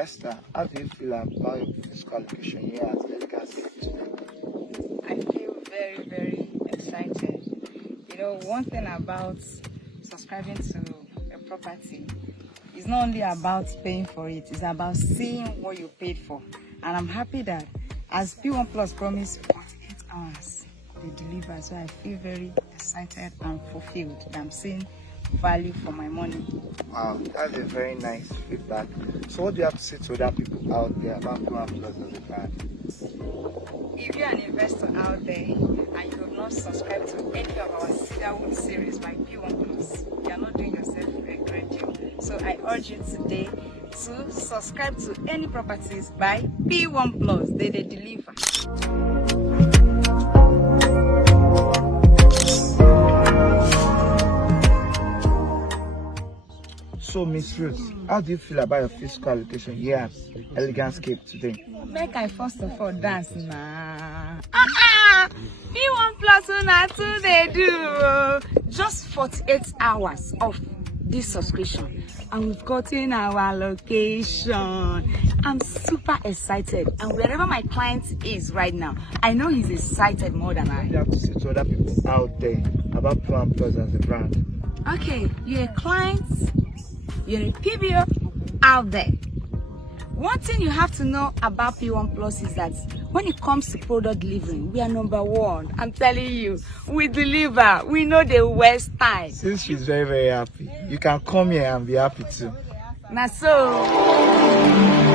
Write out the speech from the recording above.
Esther, how do you feel about your physical location here at Elegance today? I feel very, very excited. You know, one thing about subscribing to a property is not only about paying for it, it's about seeing what you paid for. And I'm happy that as P1 Plus promised 48 hours, they deliver. So I feel very excited and fulfilled that I'm seeing value for my money. Wow, that's a very nice feedback. So what do you have to say to other people out there about P1 Plus as a brand? If you're an investor out there and you have not subscribed to any of our Cedarwood series by P1 Plus, you are not doing yourself a great deal. So I urge you today to subscribe to any properties by P1 Plus. They deliver. So, Miss Ruth, how do you feel about your physical location here at Elegance Cape today? Make I first of all dance now. P1 Plus una too they do. Just 48 hours of this subscription and we've gotten our location. I'm super excited, and wherever my client is right now, I know he's excited more than I. You have to say to other people out there about P1 Plus as a brand. Okay, you're a client, you're a PBO out there. One thing you have to know about P1 Plus is that when it comes to product delivery, we are number one. I'm telling you, we deliver. We know the waste time. Since she's very, very happy, you can come here and be happy too. Now so.